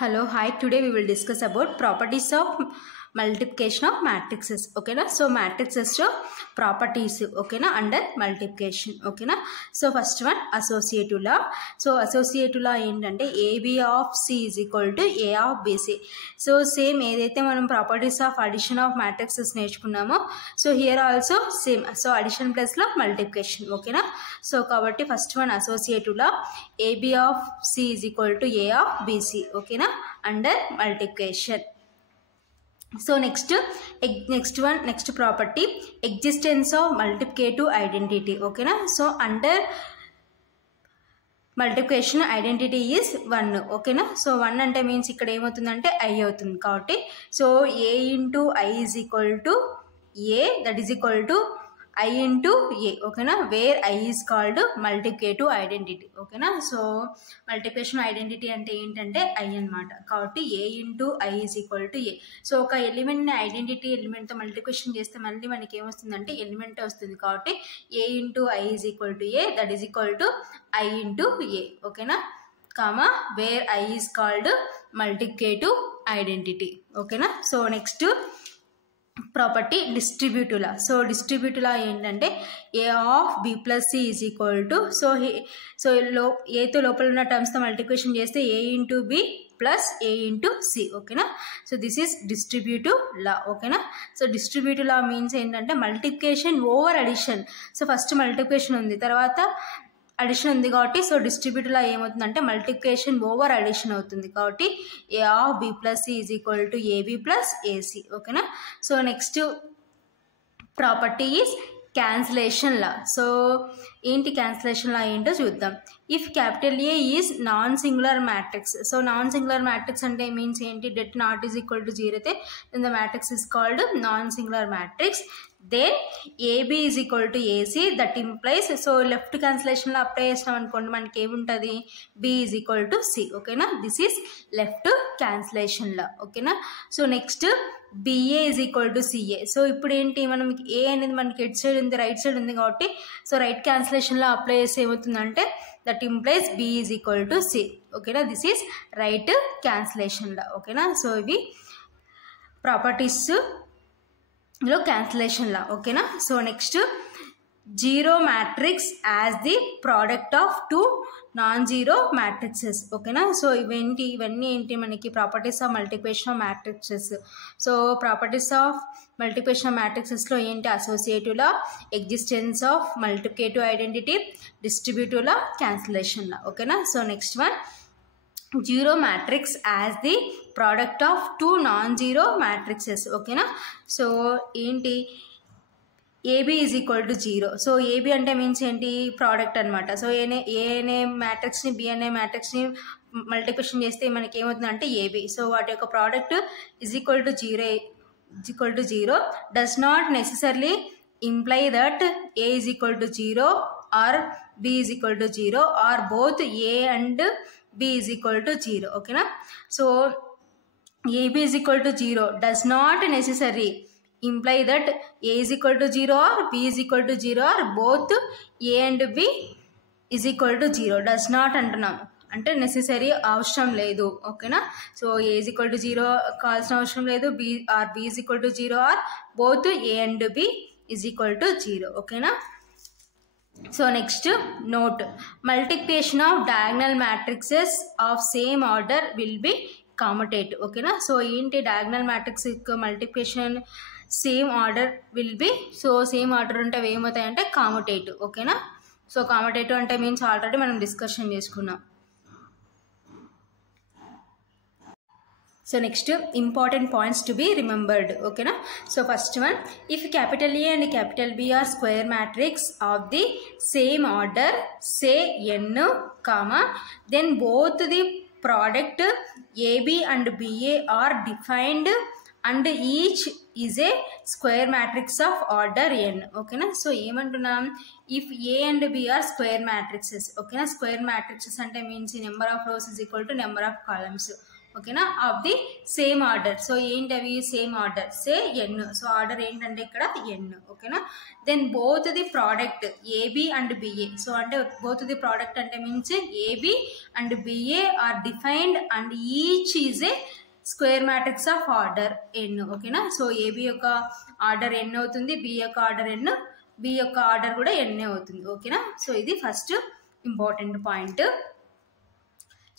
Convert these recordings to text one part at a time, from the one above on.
Hello, hi. Today we will discuss about properties of multiplication of matrices. Okay na? So matrices properties. Okay na? Under multiplication. Okay na? So first one associative law. So associative law ఏంటంటే AB of C is equal to A of BC. So same ఏదైతే మనం properties of addition of matrices నేర్చుకున్నామో so here also same. So addition plus లో multiplication. Okay na? So కాబట్టి first one associative law AB of C is equal to A of BC. Okay na? Under multiplication. So next property existence of multiplicative identity. Okay na? So under multiplication identity is 1. Okay na? So 1 అంటే means ఇక్కడ ఏమవుతుందంటే I అవుతుంది కాబట్టి so A into I is equal to A, that is equal to I into A. Okay na? Where I is called multiplicative identity. Okay na? So multiplication identity అంటే ఏంటంటే I అన్నమాట కాబట్టి A into I is equal to A. So ఒక ఎలిమెంట్ని identity ఎలిమెంట్తో multiplication చేస్తే మళ్ళీ మనకి ఏమొస్తుందంటే ఎలిమెంటే వస్తుంది కాబట్టి A into I is equal to A, that is equal to I into A. ఓకేనా comma where I is called multiplicative identity. ఓకేనా so next property distributive law. So distributive law ఏంటంటే A of B plus C is equal to ఏతో లోపల ఉన్న టర్మ్స్తో multiplication చేస్తే A into B plus A into C. ఓకేనా so this is distributive లా. ఓకేనా so distributive లా means ఏంటంటే multiplication over addition. So first multiplication ఉంది తర్వాత అడిషన్ ఉంది కాబట్టి సో డిస్ట్రిబ్యూటివ్ లా ఏమవుతుందంటే మల్టిప్లికేషన్ ఓవర్ అడిషన్ అవుతుంది కాబట్టి A of B plus C is equal to AB plus AC. ఓకేనా so next property is cancellation law. So ఏంటి క్యాన్సిలేషన్ లా ఏంటో చూద్దాం. If capital A is non singular matrix. So non singular matrix అంటే means ఏంటి det not is equal to 0 అయితే then the matrix is called non singular matrix. then AB is equal to AC, that implies so left క్యాన్సిలేషన్లో apply చేసినాం అనుకోండి మనకి ఏముంటుంది B is equal to C. ఓకేనా this is left క్యాన్సిలేషన్లో. ఓకేనా so next BA is equal to CA. So ఇప్పుడు ఏంటి మనం A అనేది మనకి ఎడ్ సైడ్ ఉంది రైట్ సైడ్ ఉంది కాబట్టి సో రైట్ క్యాన్సిలేషన్లో అప్లై చేస్తే ఏమవుతుందంటే that implies B is equal to C. ఓకేనా దిస్ ఈస్ రైట్ క్యాన్సిలేషన్లో. ఓకేనా సో ఇవి ప్రాపర్టీస్ లో క్యాన్సిలేషన్ లా. ఓకేనా so next zero matrix as the product of two non zero matrices. ఓకేనా సో ఇవన్నీ ఏంటి మనకి properties of multiplication of matrices. So properties of multiplication of మ్యాట్రిక్సెస్లో ఏంటి associative law, existence of multiplicative identity, distributive law, cancellation law. ఓకేనా so next one zero matrix as the product of two non zero matrices. ఓకేనా so ఏంటి AB is equal to 0. So AB అంటే means ఏంటి product అనమాట. So A అనే మ్యాట్రిక్స్ని B అనే మ్యాట్రిక్స్ని multiplication చేస్తే మనకి ఏమవుతుందంటే AB. సో వాటి యొక్క product is equal to 0 does not necessarily imply that A is equal to 0 or B is equal to 0 or both A and B is equal to 0. ఓకేనా so AB is equal to 0 does not necessarily imply that A is equal to 0 or B is equal to 0 or both A and B is equal to 0 does not అంటున్నాం అంటే necessary అవసరం లేదు. ఓకేనా so A is equal to 0 కావాల్సిన అవసరం లేదు, B is equal to 0 or both A and B is equal to 0. ఓకేనా so next note multiplication of diagonal matrices of same order will be commutative. ఓకేనా so ఏంటి diagonal matrix multiplication same order will be so same order ఉంటే అవి ఏమవుతాయంటే commutative. ఓకేనా so commutative అంటే means already మనం discussion చేసుకున్నాం. So next important points to be remembered. Okay na so first one, if capital A and capital B are square matrix of the same order say n comma then both the product AB and BA are defined and each is a square matrix of order n. Okay na so ఏమంటున్నాం if A and B are square matrices. Okay na square matrices అంటే means number of rows is equal to number of columns. ఓకేనా, of the same order. So ఏంటవి same order, say n. So order ఏంటంటే ఇక్కడ n, ఓకేనా. Then both the product AB and BA. So అంటే both the product అంటే means AB and BA are defined and each is a square matrix of order n, ఓకేనా. So AB యొక్క order n అవుతుంది, B యొక్క order n, B యొక్క order కూడా n అవుతుంది, ఓకేనా. సో ఇది ఫస్ట్ ఇంపార్టెంట్ పాయింట్.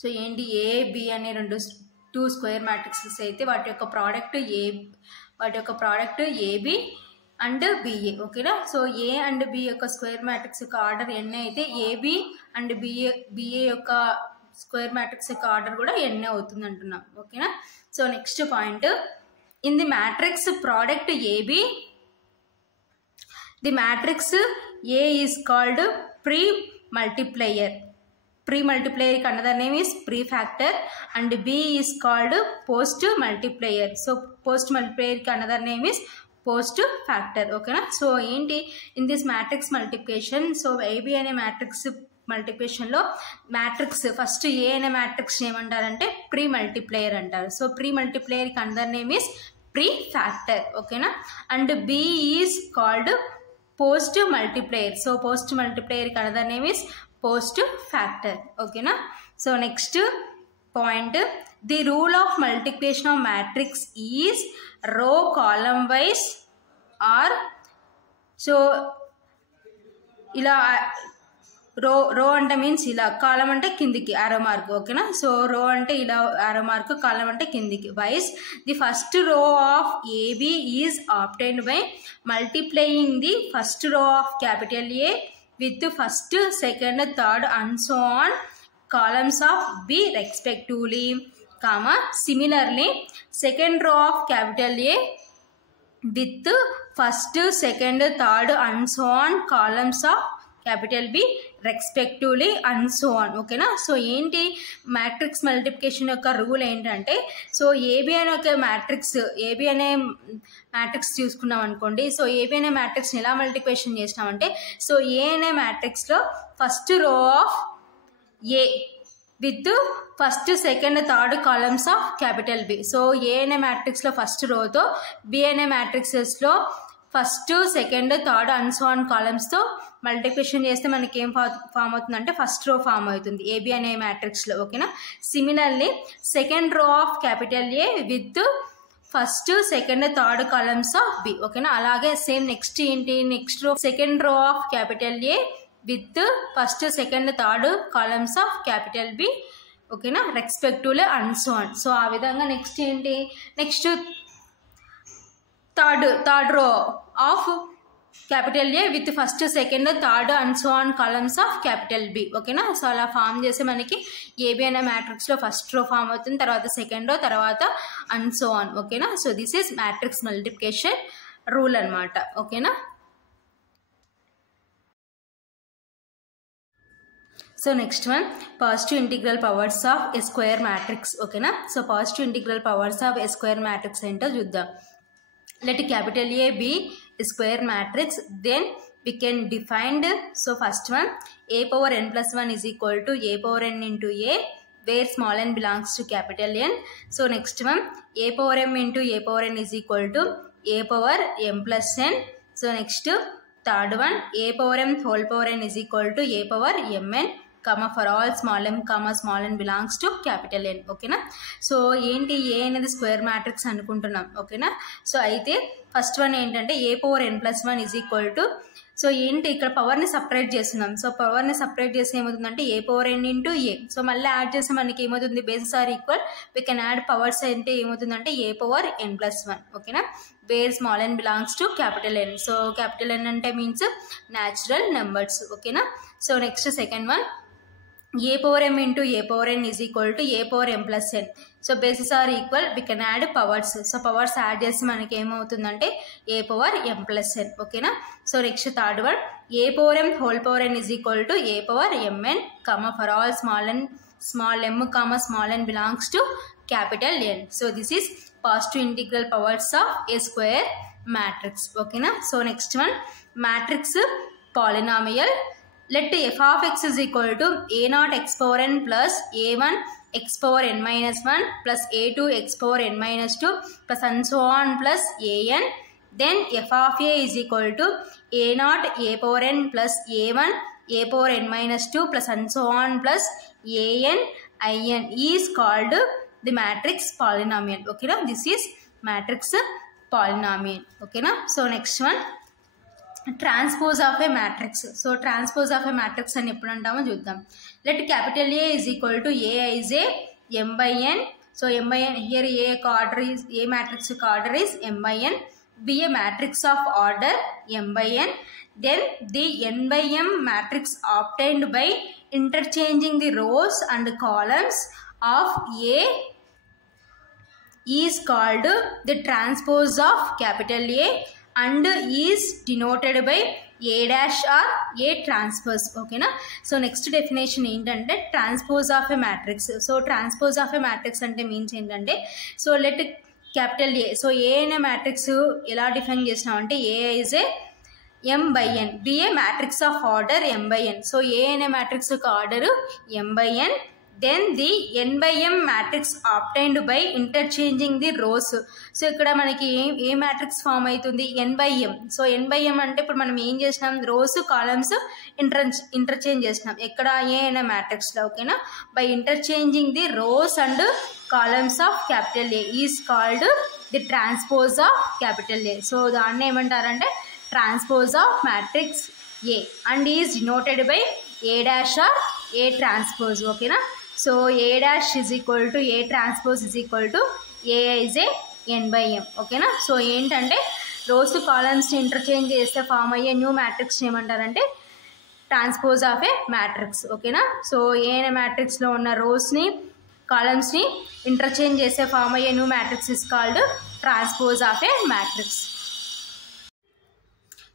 సో ఏంటి, ఏబి అనే టూ స్క్వేర్ మ్యాట్రిక్సెస్ అయితే వాటి యొక్క ప్రోడక్ట్ ఏబి అండ్ బిఏ, ఓకేనా. సో ఏ అండ్ బి యొక్క స్క్వేర్ మ్యాట్రిక్స్ యొక్క ఆర్డర్ n అయితే ఏబి అండ్ బిఏ యొక్క స్క్వేర్ మ్యాట్రిక్స్ యొక్క ఆర్డర్ కూడా n అవుతుంది అంటున్నాం, ఓకేనా. So next point, in the matrix product AB the matrix A is called pre multiplier. Pre-multiplier another name is prefactor and B is called post multiplier. So post multiplier another name is post factor, okay na. So in this matrix multiplication, so AB ane matrix multiplication lo matrix first A ane matrix name antarante pre multiplier antaru. So pre multiplier another name is prefactor, okay na. And B is called post multiplier. So post multiplier another name is post factor, okay na. So next point, the rule of multiplication of matrix is row column wise or so ila row ante means ila, column ante kindiki arrow mark, okay na. So row ante ila arrow mark, column ante kindiki wise. The first row of AB is obtained by multiplying the first row of capital A with the first, second, third and so on columns of B respectively, comma similarly second row of capital A with the first, second, third and so on columns of capital B respectively and so on, okay na. So ఏంటి matrix multiplication యొక్క rule ఏంటంటే, so AB అనే ఒక matrix, AB అనే matrix చూసుకున్నాం అనుకోండి. So AB అనే మ్యాట్రిక్స్ని ఎలా మల్టిప్లికేషన్ చేసినామంటే, సో ఏ అనే మ్యాట్రిక్స్లో first row of A with first, second, third columns of capital B. So A అనే మ్యాట్రిక్స్లో ఫస్ట్ రోతో బి అనే మ్యాట్రిక్సెస్లో first, second, third and so on కాలమ్స్తో మల్టిప్లికేషన్ చేస్తే మనకి ఏం ఫామ్ అవుతుందంటే ఫస్ట్ రో ఫామ్ అవుతుంది ఏబి అనే మ్యాట్రిక్స్లో, ఓకేనా. Similarly second row of capital A with first, second, third columns of B, ఓకేనా. అలాగే సేమ్ నెక్స్ట్ ఏంటి, next row second row of capital A with first, second, third columns of capital B, ఓకేనా, respectively and so on. So ఆ విధంగా next ఏంటి, next third row of capital A with first, second, third and so on columns of capital B, ఓకేనా. So అలా form చేస్తే మనకి AB అనే మ్యాట్రిక్స్లో ఫస్ట్ రో ఫామ్ అవుతుంది, తర్వాత సెకండ్ రో, తర్వాత అండ్ సో ఆన్, ఓకేనా. So this is matrix multiplication rule అనమాట, ఓకేనా. So next one, positive integral powers of a square matrix, ఓకేనా. So positive integral powers of a square matrix ఏంటో చూద్దాం. Let capital A be a square matrix, then we can define, so first one, a power n plus 1 is equal to a power n into a, where small n belongs to capital N. So next one, a power m into a power n is equal to a power m plus n. So next third one, a power m whole power n is equal to a power mn, comma for all small m comma small n belongs to capital N, ఓకేనా. So ఏంటి, ఏ అనేది square matrix అనుకుంటున్నాం, ఓకేనా. So అయితే first one ఏంటంటే A power n plus 1 is equal to, so ఏంటి ఇక్కడ పవర్ని సపరేట్ చేస్తున్నాం. సో పవర్ని సపరేట్ చేస్తే ఏమవుతుందంటే A power n into A. So మళ్ళీ యాడ్ చేస్తే మనకి ఏమవుతుంది, bases are equal, we can add powers అంటే ఏమవుతుందంటే ఏ పవర్ n ప్లస్ 1, ఓకేనా, where small n belongs to capital N. So capital N అంటే మీన్స్ న్యాచురల్ నెంబర్స్, ఓకేనా. So next second one, a power m into a power n is equal to a power m plus n. So bases are equal, we can add powers. So powers add చేస్తే మనకి ఏమవుతుందంటే a power m plus n, ఓకేనా. So next third one, a power m whole power n is equal to a power mn, comma for all small m comma small n belongs to capital N. So this is positive integral powers of a square matrix, ఓకేనా. So next one, matrix polynomial. Let f of x is equal to a0 x power n plus a1 x power n minus 1 plus a2 x power n minus 2 plus and so on plus an. Then f of a is equal to a naught a power n plus a1 a power n minus 2 plus and so on plus an in is called the matrix polynomial. Okay na, this is matrix polynomial. Okay na. So next one, transpose of a matrix. So transpose of a matrix అని ఎప్పుడు అంటామో చూద్దాం. Let capital A is equal to A is a m by n. So m by n here a matrix order is m by n. Be a matrix of order m by n. Then the n by m matrix obtained by interchanging the rows and columns of A is called the transpose of capital A and is denoted by a dash or a transpose. Okay na. So next definition ఏంటంటే transpose of a matrix. So transpose of a matrix అంటే means ఏంటంటే, so let capital A, so A అనే matrix ఎలా define చేసినామంటే A is a m by n, be a matrix of order m by n. So A అనే matrix యొక్క order m by n. Then the n by m matrix obtained by interchanging the rows. So ఇక్కడ మనకి ఏ matrix form అవుతుంది, n by m. So n by m అంటే ఇప్పుడు మనం ఏం చేసినాం, రోస్ కాలమ్స్ ఇంటర్చేంజ్ చేసినాం ఎక్కడ, ఏ అనే మ్యాట్రిక్స్లో. ఓకేనా. By interchanging the rows and columns of capital A is called the transpose of capital A. So దాన్ని ఏమంటారంటే transpose of matrix A and is denoted by A dash or A transpose. ఓకేనా. So A dash is equal to A transpose is equal to A is A n by m. ఓకేనా. So ఏంటంటే rows కాలమ్స్ని interchange చేస్తే form అయ్యే new matrix ఏమంటారంటే transpose of A matrix. ఓకేనా. So A అనే మ్యాట్రిక్స్లో ఉన్న రోస్ని కాలమ్స్ని ఇంటర్చేంజ్ చేస్తే ఫామ్ అయ్యే new matrix is called transpose of A matrix.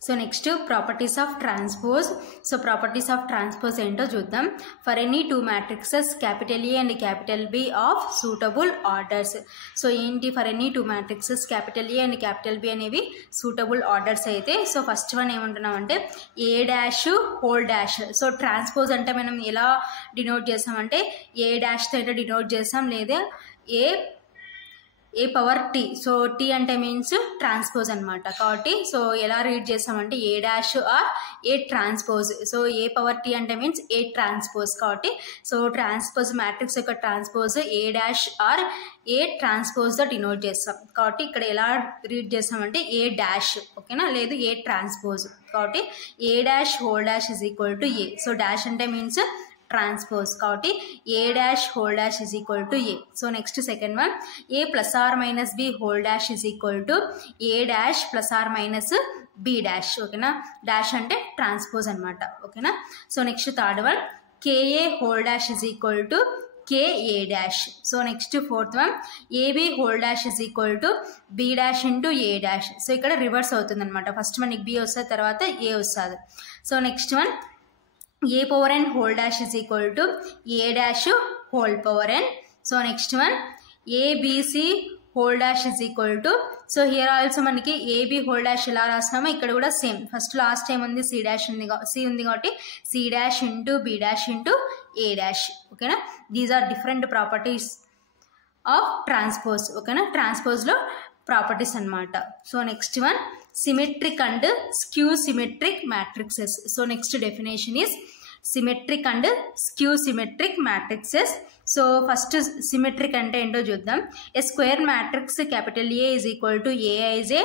So next properties of transpose. So properties of transpose ఏంటో చూద్దాం. For any two matrices capital A and capital B of suitable orders. So ఏంటి, for any two matrices capital A and capital B అనేవి suitable orders అయితే, so first one ఏమంటున్నాం అంటే A dash whole dash. So transpose అంటే మనం ఎలా denote చేస్తామంటే ఏ డాష్తో అయితే డినోట్ చేస్తాం, లేదా A power T. So T అంటే మీన్స్ ట్రాన్స్పోజ్ అనమాట. కాబట్టి సో ఎలా రీడ్ చేస్తామంటే A dash or A transpose. So A power T అంటే మీన్స్ ఏ ట్రాన్స్పోజ్. కాబట్టి సో ట్రాన్స్పోజ్ మ్యాట్రిక్స్ యొక్క transpose A dash or A ట్రాన్స్పోజ్తో డినోట్ చేస్తాం. కాబట్టి ఇక్కడ ఎలా రీడ్ చేస్తామంటే ఏ డాష్. ఓకేనా, లేదు ఏ ట్రాన్స్పోజ్. కాబట్టి A dash whole dash is equal to A. So dash అంటే మీన్స్ ట్రాన్స్పోజ్. కాబట్టి A dash whole dash is equal to A. So next second one, A plus or minus B whole dash is equal to A dash plus or minus B dash. ఓకేనా. Dash అంటే transpose అనమాట. ఓకేనా. So next third one, KA whole dash is equal to KA dash. So next fourth one, AB whole dash is equal to be dash into A dash. So ఇక్కడ reverse అవుతుంది అనమాట. First మనకి B వస్తుంది, తర్వాత ఏ వస్తుంది. So next one, a power n whole dash is equal to a dash whole power n. So next one, abc whole dash is equal to, so here also మనకి ab whole dash ఎలా రాస్తామో ఇక్కడ కూడా same. First last time ఉంది c dash ఉంది, c ఉంది కాబట్టి c dash into b dash into a dash. ఓకేనా. These are different properties of transpose. ఓకేనా. ట్రాన్స్పోజ్లో ప్రాపర్టీస్ అనమాట. So next one, symmetric and skew symmetric matrices. So next definition is symmetric and skew symmetric matrices. So first symmetric అంటే ఏంటో చూద్దాం. A square matrix capital A is equal to A ij A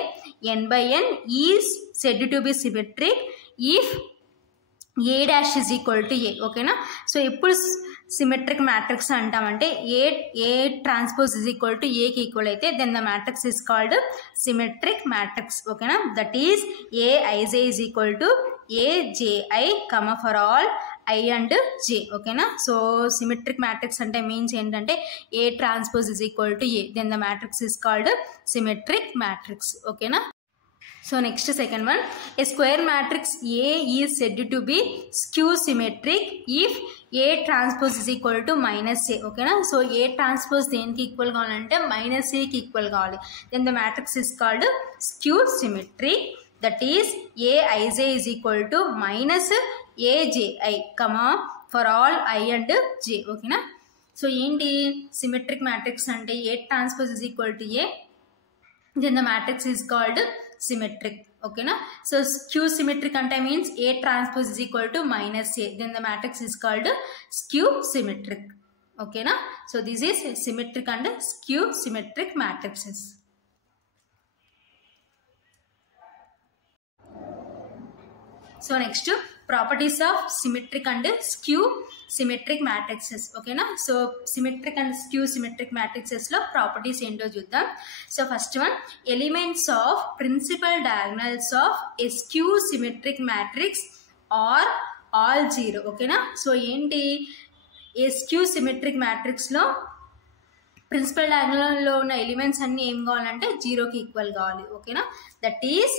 n by n is said to be symmetric if A dash is equal to A. ఓకేనా. So ఎప్పుడు symmetric matrix అంటామంటే ఏ transpose is equal to ఏకి equal అయితే then the matrix is called symmetric matrix. ఓకేనా. That is A ij is equal to A ji comma for all i and j. ఓకేనా. So symmetric matrix అంటే means ఏంటంటే A transpose is equal to A then the matrix is called symmetric matrix. ఓకేనా. So next second one, a square matrix A is said to be skew symmetric if A transpose is equal to minus A. Okay na. So A transpose దేనికి equal కావాలంటే minus A కి equal కావాలి. Then the matrix is called skew symmetric. That is A ij is equal to minus A ji, comma for all I and J. Okay na. So ఏంటి symmetric matrix అంటే A transpose is equal to A, then the matrix is called symmetric. Okay na? So skew symmetric ante means A transpose is equal to minus A, then the matrix is called skew symmetric. Okay na? So this is symmetric and skew symmetric matrices. So next, properties of symmetric and skew symmetric matrices. Okay na? So symmetric and skew symmetric matrices lo properties ento chuddam. So first one, elements of principal diagonals of a skew symmetric matrix are all 0. Okay na? So enti a skew symmetric matrix lo principal diagonal లో ఉన్న elements అన్ని ఏం కావాలంటే 0కి equal కావాలి. ఓకేనా? That is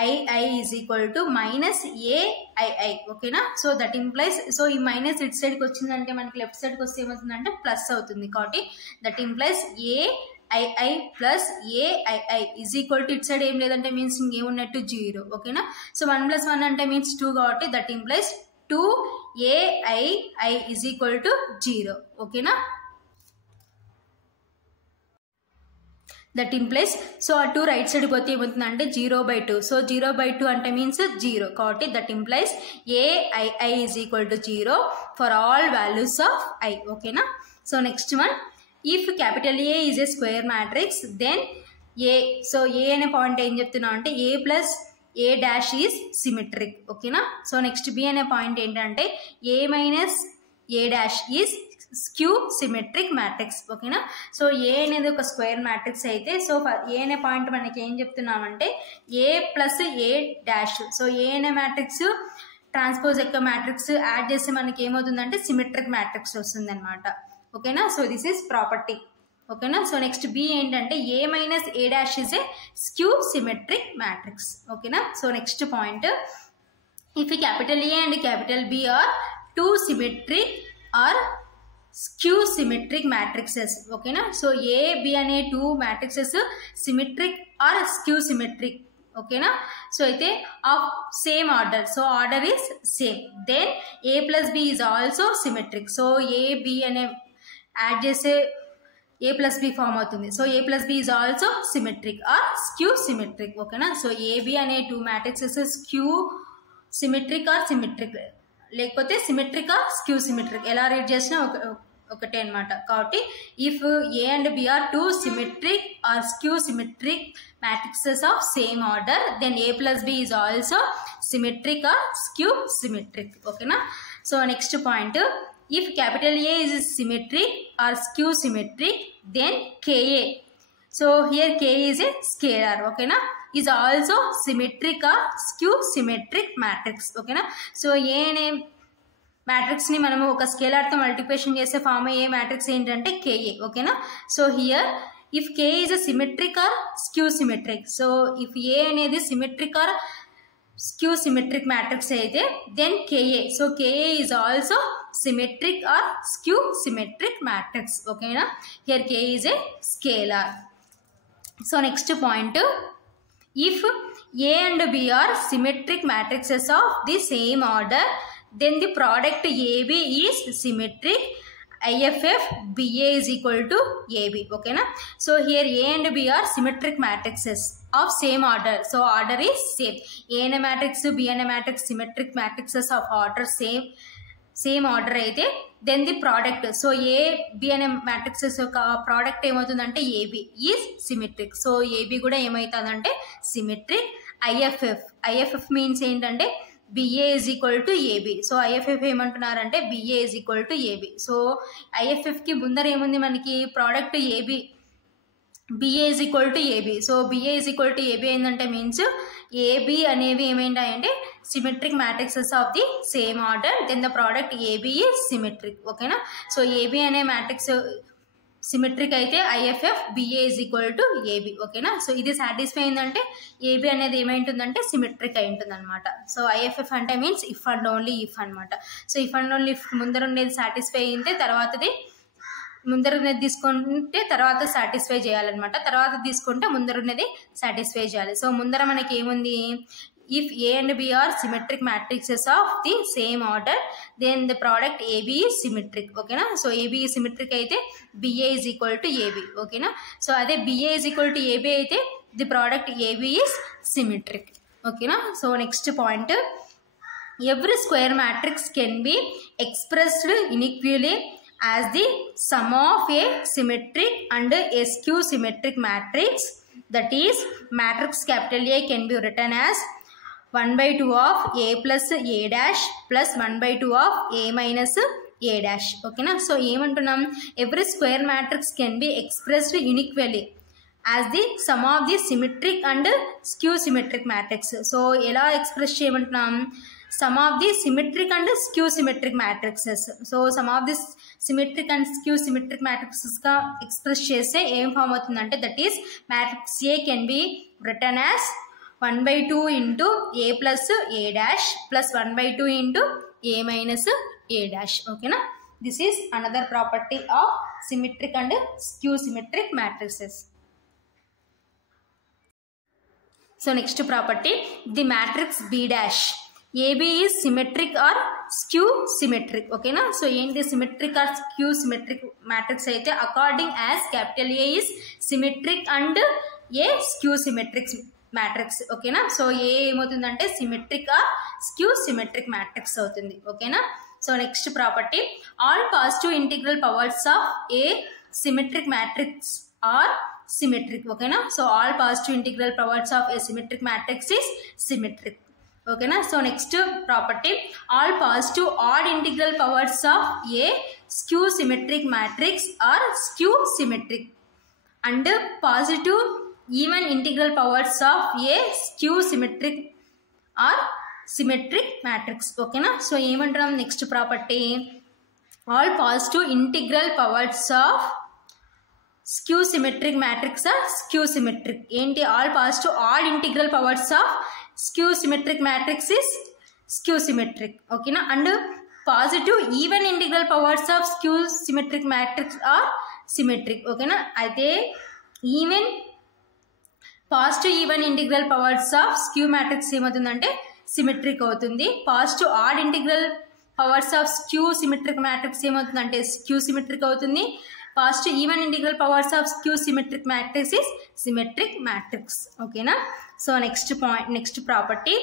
ai is equal to minus aii. ఓకేనా? So that implies, so ఈ మైనస్ ఇట్ సైడ్కి వచ్చిందంటే మనకి లెఫ్ట్ సైడ్కి వస్తే ఏమవుతుందంటే ప్లస్ అవుతుంది. కాబట్టి that implies ai plus aii is equal to it side ఏం లేదంటే మీన్స్ ఇంకేమున్నట్టు 0. ఓకేనా? సో 1 + 1 అంటే మీన్స్ 2 కాబట్టి that implies 2aii is equal to 0. ఓకేనా? దట్ ఇంప్లైస్, సో ఆ 2 రైట్ సైడ్ పోతే ఏమవుతుందంటే 0/2. సో 0/2 అంటే మీన్స్ 0 కాబట్టి that implies aii is equal to 0 for all values of i. ఓకేనా? So next one, if capital A is a square matrix then A, so A అనే point ఏం చెప్తున్నాం అంటే A plus A dash is symmetric. ఓకేనా? So next B అనే point ఏంటంటే A minus A dash is skew symmetric matrix. ఓకేనా? So A అనేది ఒక స్క్వేర్ మ్యాట్రిక్స్ అయితే, సో ఏ అనే పాయింట్ మనకి ఏం చెప్తున్నామంటే A plus A dash. So A అనే మ్యాట్రిక్స్ ట్రాన్స్పోజ్ యొక్క మ్యాట్రిక్స్ యాడ్ చేస్తే మనకి ఏమవుతుందంటే సిమెట్రిక్ మ్యాట్రిక్స్ వస్తుంది అనమాట. ఓకేనా? So this is property. ఓకేనా? సో నెక్స్ట్ B ఏంటంటే A minus A dash is a skew symmetric matrix. ఓకేనా? So next point, if capital A and capital B are 2 symmetric or skew symmetric matrices. ఓకేనా? So A B అనే 2 matrices symmetric or skew symmetric. ఓకేనా? So అయితే of same order, so order is same, then A plus B is also symmetric. So A B అనే add చేసే A plus B form అవుతుంది. So A plus B is also symmetric or skew symmetric. ఓకేనా? So A B అనే 2 matrices skew symmetric or symmetric, లేకపోతే symmetric or skew symmetric, ఎలా read చేసినా ఒకటే అనమాట. కాబట్టి if A and B are 2 symmetric or skew symmetric matrices of same order, then A plus B is also symmetric or skew symmetric. Okay na? So next point, if capital A is symmetric or skew symmetric, then Ka, so here K is a scalar, okay na, is also symmetric or skew symmetric matrix. Okay na? So A ane matrix ni manamu oka scalar tho multiplication chese form aye matrix entante Ka. Okay na? So here if K is a symmetric or skew symmetric, so if A అనేది symmetric or skew symmetric matrix అయితే then Ka, so Ka is also symmetric or skew symmetric matrix. Okay na? Here K is a scalar. So next point, if A and B are symmetric matrices of the same order, then the product AB is symmetric. IFF BA is equal to AB. Okay na? So here A and B are symmetric matrices of same order, so order is same. A and a matrix, B and a matrix, symmetric matrices of order same order అయితే then the product, so A B అనే matrices యొక్క product ఏమవుతుందంటే AB is symmetric. So AB కూడా ఏమవుతుందంటే symmetric. IFF means ఏంటంటే BA is equal to AB. So IFF ఏమంటున్నారంటే BA is equal to AB. So IFF కి ముందర ఏముంది మనకి product AB, BA is equal to AB. So BA is equal to AB ఏంటంటే means AB అనేవి ఏమేంటాయంటే symmetric matrices of the same order, then the product AB is symmetric. ఓకేనా? So AB అనే matrix symmetric అయితే IFF BA is equal to AB. ఓకేనా? So ఇది satisfy అయిందంటే AB అనేది ఏమైంటుందంటే సిమెట్రిక్ అయి ఉంటుంది అనమాట. సో IFF అంటే means if and only if అనమాట. So if and only if ముందర ఉండేది సాటిస్ఫై అయితే తర్వాతది ముందర ఉన్నది తీసుకుంటే తర్వాత సాటిస్ఫై చేయాలన్నమాట, తర్వాత తీసుకుంటే ముందర ఉన్నది సాటిస్ఫై చేయాలి. సో ముందర మనకి ఏముంది if A and B are symmetric matrices of the same order, then the product AB is symmetric. Okay na? So AB is symmetric aithe BA is equal to AB. Okay na? So ade BA is equal to AB aithe the product AB is symmetric. Okay na? So next point, every square matrix can be expressed inequally as the sum of a symmetric and a skew symmetric matrix. That is, matrix capital A can be written as 1/2 of A plus A dash plus 1/2 of A minus A dash. Okay na? So ఏమంటున్నాం, every square matrix can be expressed uniquely as the sum of the symmetric and skew symmetric matrix. So ఎలా express చేయమంటున్నాం, sum of the symmetric and skew symmetric matrices. So sum of this symmetric and skew symmetric matrices గా express చేస్తే ఏం form అవుతుందంటే, that is matrix A can be written as 1/2 into A plus A dash plus 1/2 into A minus A dash. Okay na? This is another property of symmetric and skew symmetric matrices. So next property, the matrix B dash AB is symmetric or skew symmetric. Okay na? So ఏంటి symmetric or skew symmetric matrix అయితే, according as capital A is symmetric and A skew symmetric matrix. Okay na? So A ఏమవుతుందంటే symmetric or skew symmetric matrix అవుతుంది. Okay na? So next property, all positive integral powers of A symmetric matrix are symmetric. Okay na? So all positive integral powers of a symmetric matrix is symmetric. Okay na? So next property, all positive odd integral powers of a skew symmetric matrix are skew symmetric, and positive even integral powers of a skew symmetric are symmetric matrix. Okay na? So ఏమంటాం next property, all positive integral powers of skew symmetric matrix are skew symmetric. ఏంటి, all positive odd integral powers of skew symmetric matrix is skew symmetric. Okay na? And positive even integral powers of skew symmetric matrix are symmetric. Okay na? అయితే even positive even integral powers of skew matrix ఏమవుతుందంటే symmetric అవుతుంది. Positive odd integral powers of skew symmetric matrix ఏమవుతుందంటే skew symmetric అవుతుంది. Positive even integral powers of skew symmetric matrix is symmetric matrix. ఓకేనా? So next point, next property,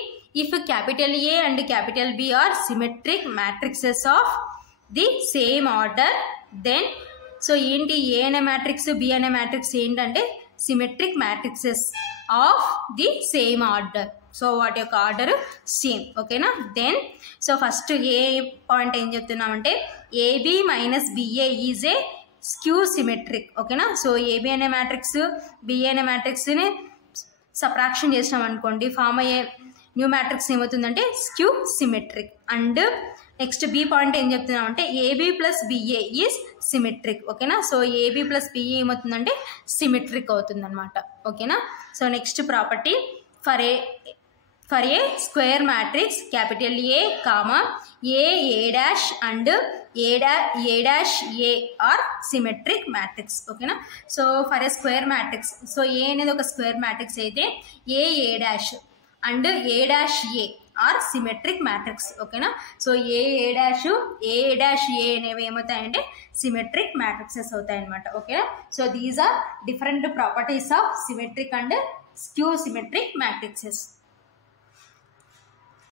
if capital A and capital B are symmetric matrices of the same order, then so ఏంటి A అనే matrix B అనే matrix ఏంటంటే symmetric matrices of the same order. So వాటి యొక్క order same. ఓకేనా? Then so first A point ఏం చెప్తున్నామంటే AB minus BA is a skew symmetric. ఓకేనా? సో ఏబి అనే మ్యాట్రిక్స్ బిఏ అనే మ్యాట్రిక్స్ని సబ్ట్రాక్షన్ చేసినాం అనుకోండి, ఫామ్ అయ్యే న్యూ మ్యాట్రిక్స్ ఏమవుతుందంటే skew symmetric. And next B point ఏం చెప్తున్నామంటే AB plus BA is symmetric. ఓకేనా? సో ఏబి ప్లస్ బిఏ ఏమవుతుందంటే సిమెట్రిక్ అవుతుంది అనమాట. ఓకేనా? So next property, for a square matrix capital A comma A dash and A dash A are symmetric matrix. ఓకేనా? So for a square matrix, so A అనేది ఒక square matrix అయితే A dash and A dash A are symmetric matrix. ఓకేనా? So A dash A అనేవి ఏమవుతాయంటే symmetric matrices అవుతాయి అనమాట. ఓకేనా? So these are different properties of symmetric and skew symmetric matrixes.